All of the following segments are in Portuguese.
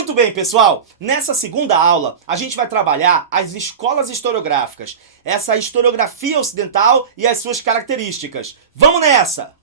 Muito bem, pessoal! Nessa segunda aula, a gente vai trabalhar as escolas historiográficas, essa historiografia ocidental e as suas características. Vamos nessa!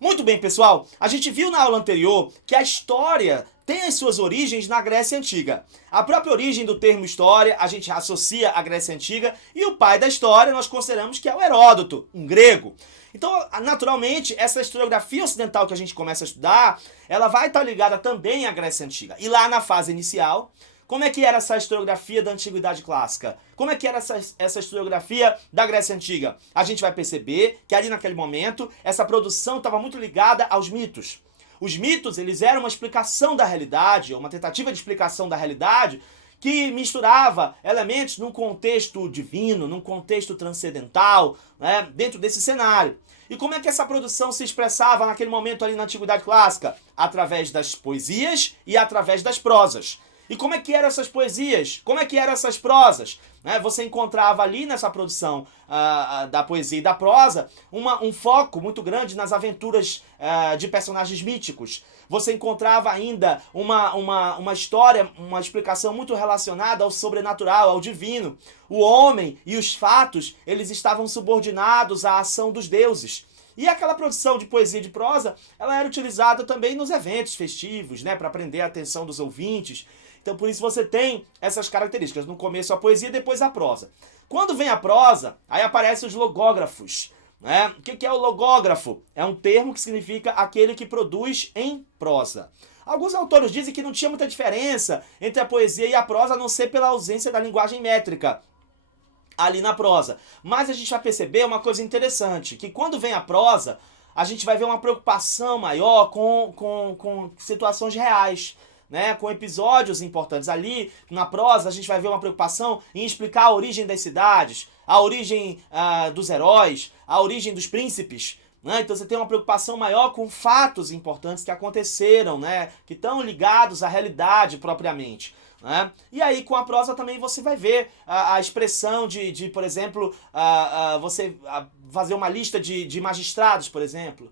Muito bem, pessoal, a gente viu na aula anterior que a história tem as suas origens na Grécia Antiga. A própria origem do termo história a gente associa à Grécia Antiga e o pai da história nós consideramos que é o Heródoto, um grego. Então, naturalmente, essa historiografia ocidental que a gente começa a estudar, ela vai estar ligada também à Grécia Antiga. E lá na fase inicial, como é que era essa historiografia da Antiguidade Clássica? Como é que era essa historiografia da Grécia Antiga? A gente vai perceber que ali naquele momento, essa produção estava muito ligada aos mitos. Os mitos, eles eram uma explicação da realidade, uma tentativa de explicação da realidade que misturava elementos num contexto divino, num contexto transcendental, né, dentro desse cenário. E como é que essa produção se expressava naquele momento ali na Antiguidade Clássica? Através das poesias e através das prosas. E como é que eram essas poesias? Como é que eram essas prosas? Você encontrava ali nessa produção da poesia e da prosa um foco muito grande nas aventuras de personagens míticos. Você encontrava ainda uma história, uma explicação muito relacionada ao sobrenatural, ao divino. O homem e os fatos, eles estavam subordinados à ação dos deuses. E aquela produção de poesia e de prosa, ela era utilizada também nos eventos festivos, para prender a atenção dos ouvintes. Então, por isso você tem essas características. No começo a poesia, depois a prosa. Quando vem a prosa, aí aparecem os logógrafos. O que é o logógrafo? É um termo que significa aquele que produz em prosa. Alguns autores dizem que não tinha muita diferença entre a poesia e a prosa, a não ser pela ausência da linguagem métrica ali na prosa. Mas a gente vai perceber uma coisa interessante, que quando vem a prosa, a gente vai ver uma preocupação maior com situações reais. Com episódios importantes ali, na prosa a gente vai ver uma preocupação em explicar a origem das cidades, a origem dos heróis, a origem dos príncipes. Então você tem uma preocupação maior com fatos importantes que aconteceram, que estão ligados à realidade propriamente. E aí com a prosa também você vai ver a expressão de por exemplo, você fazer uma lista de magistrados, por exemplo.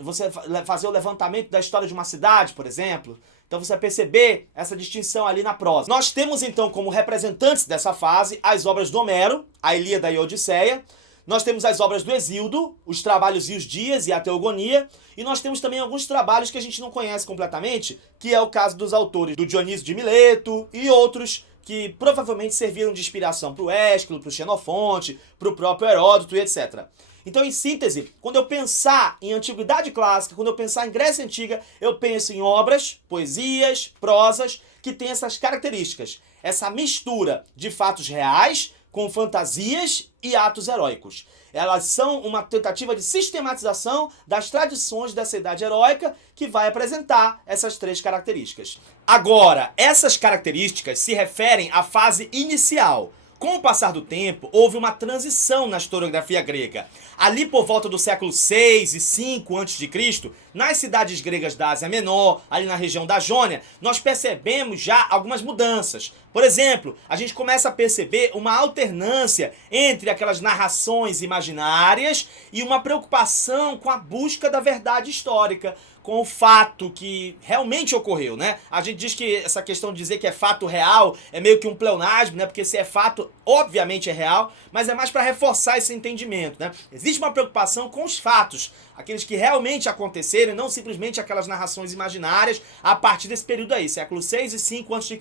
Você fazer o levantamento da história de uma cidade, por exemplo. Então você vai perceber essa distinção ali na prosa. Nós temos então como representantes dessa fase as obras do Homero, a Ilíada e a Odisseia. Nós temos as obras do Hesíodo, os Trabalhos e os Dias e a Teogonia. E nós temos também alguns trabalhos que a gente não conhece completamente, que é o caso dos autores do Dionísio de Mileto e outros que provavelmente serviram de inspiração para o Ésquilo, para o Xenofonte, para o próprio Heródoto e etc. Então, em síntese, quando eu pensar em Antiguidade Clássica, quando eu pensar em Grécia Antiga, eu penso em obras, poesias, prosas, que têm essas características. Essa mistura de fatos reais com fantasias e atos heróicos. Elas são uma tentativa de sistematização das tradições dessa idade heróica que vai apresentar essas três características. Agora, essas características se referem à fase inicial. Com o passar do tempo, houve uma transição na historiografia grega. Ali por volta do século 6 e 5 a.C., nas cidades gregas da Ásia Menor, ali na região da Jônia, nós percebemos já algumas mudanças. Por exemplo, a gente começa a perceber uma alternância entre aquelas narrações imaginárias e uma preocupação com a busca da verdade histórica, com o fato que realmente ocorreu, A gente diz que essa questão de dizer que é fato real é meio que um pleonasmo, Porque se é fato, obviamente é real, mas é mais para reforçar esse entendimento, Existe uma preocupação com os fatos, aqueles que realmente aconteceram, e não simplesmente aquelas narrações imaginárias a partir desse período aí, século 6 e 5 a.C.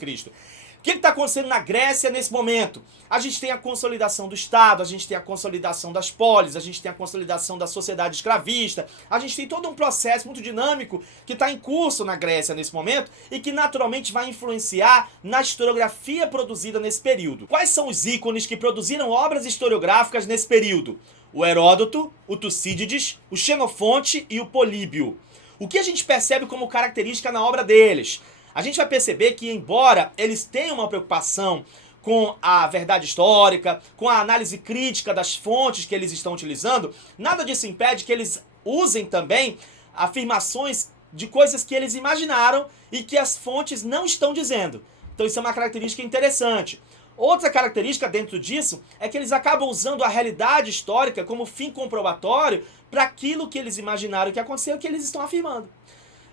O que está acontecendo na Grécia nesse momento? A gente tem a consolidação do Estado, a gente tem a consolidação das polis, a gente tem a consolidação da sociedade escravista, a gente tem todo um processo muito dinâmico que está em curso na Grécia nesse momento e que naturalmente vai influenciar na historiografia produzida nesse período. Quais são os ícones que produziram obras historiográficas nesse período? O Heródoto, o Tucídides, o Xenofonte e o Políbio. O que a gente percebe como característica na obra deles? A gente vai perceber que, embora eles tenham uma preocupação com a verdade histórica, com a análise crítica das fontes que eles estão utilizando, nada disso impede que eles usem também afirmações de coisas que eles imaginaram e que as fontes não estão dizendo. Então isso é uma característica interessante. Outra característica dentro disso é que eles acabam usando a realidade histórica como fim comprobatório para aquilo que eles imaginaram que aconteceu, que eles estão afirmando.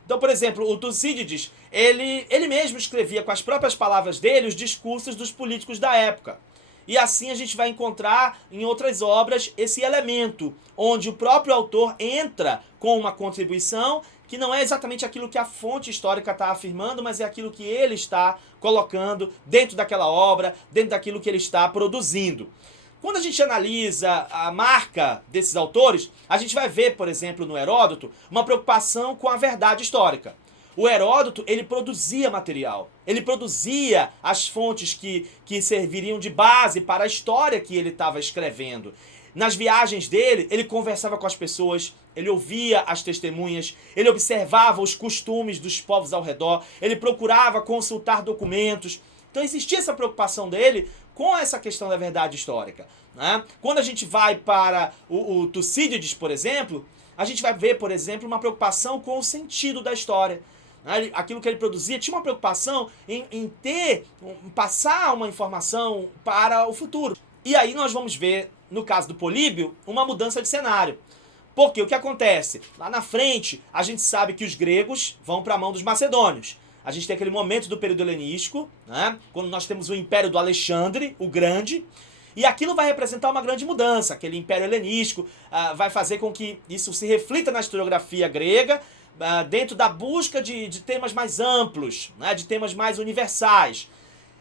Então, por exemplo, o Tucídides, ele mesmo escrevia com as próprias palavras dele os discursos dos políticos da época. E assim a gente vai encontrar em outras obras esse elemento, onde o próprio autor entra com uma contribuição que não é exatamente aquilo que a fonte histórica está afirmando, mas é aquilo que ele está colocando dentro daquela obra, dentro daquilo que ele está produzindo. Quando a gente analisa a marca desses autores, a gente vai ver, por exemplo, no Heródoto, uma preocupação com a verdade histórica. O Heródoto, ele produzia material, ele produzia as fontes que serviriam de base para a história que ele estava escrevendo. Nas viagens dele, ele conversava com as pessoas, ele ouvia as testemunhas, ele observava os costumes dos povos ao redor, ele procurava consultar documentos. Então existia essa preocupação dele com essa questão da verdade histórica, né? Quando a gente vai para o Tucídides, por exemplo, a gente vai ver, por exemplo, uma preocupação com o sentido da história. Aquilo que ele produzia tinha uma preocupação em passar uma informação para o futuro. E aí nós vamos ver, no caso do Políbio, uma mudança de cenário. Porque o que acontece? Lá na frente, a gente sabe que os gregos vão para a mão dos macedônios. A gente tem aquele momento do período helenístico, né? Quando nós temos o Império do Alexandre, o Grande, e aquilo vai representar uma grande mudança. Aquele Império helenístico vai fazer com que isso se reflita na historiografia grega, dentro da busca de temas mais amplos, né? De temas mais universais.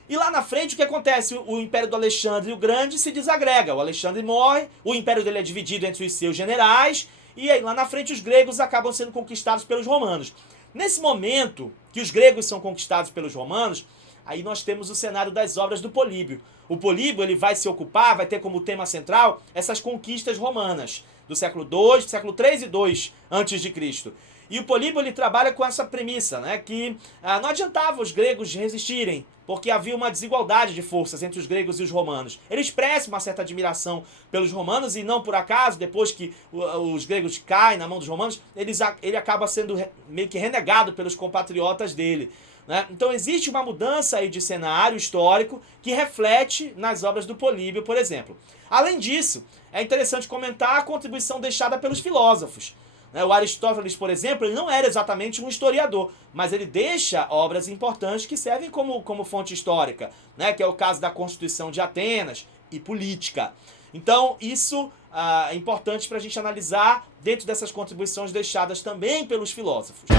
E lá na frente o que acontece? O Império do Alexandre o Grande se desagrega. O Alexandre morre, o império dele é dividido entre os seus generais, e aí lá na frente os gregos acabam sendo conquistados pelos romanos. Nesse momento que os gregos são conquistados pelos romanos, aí nós temos o cenário das obras do Políbio. O Políbio ele vai se ocupar, vai ter como tema central essas conquistas romanas do século II, século 3 e 2 a.C. E o Políbio ele trabalha com essa premissa, né, que não adiantava os gregos resistirem, porque havia uma desigualdade de forças entre os gregos e os romanos. Ele expressa uma certa admiração pelos romanos e não por acaso, depois que os gregos caem na mão dos romanos, ele acaba sendo meio que renegado pelos compatriotas dele, né? Então existe uma mudança aí de cenário histórico que reflete nas obras do Políbio, por exemplo. Além disso, é interessante comentar a contribuição deixada pelos filósofos. O Aristóteles, por exemplo, ele não era exatamente um historiador, mas ele deixa obras importantes que servem como fonte histórica, né? Que é o caso da Constituição de Atenas e política. Então, isso é importante para a gente analisar dentro dessas contribuições deixadas também pelos filósofos.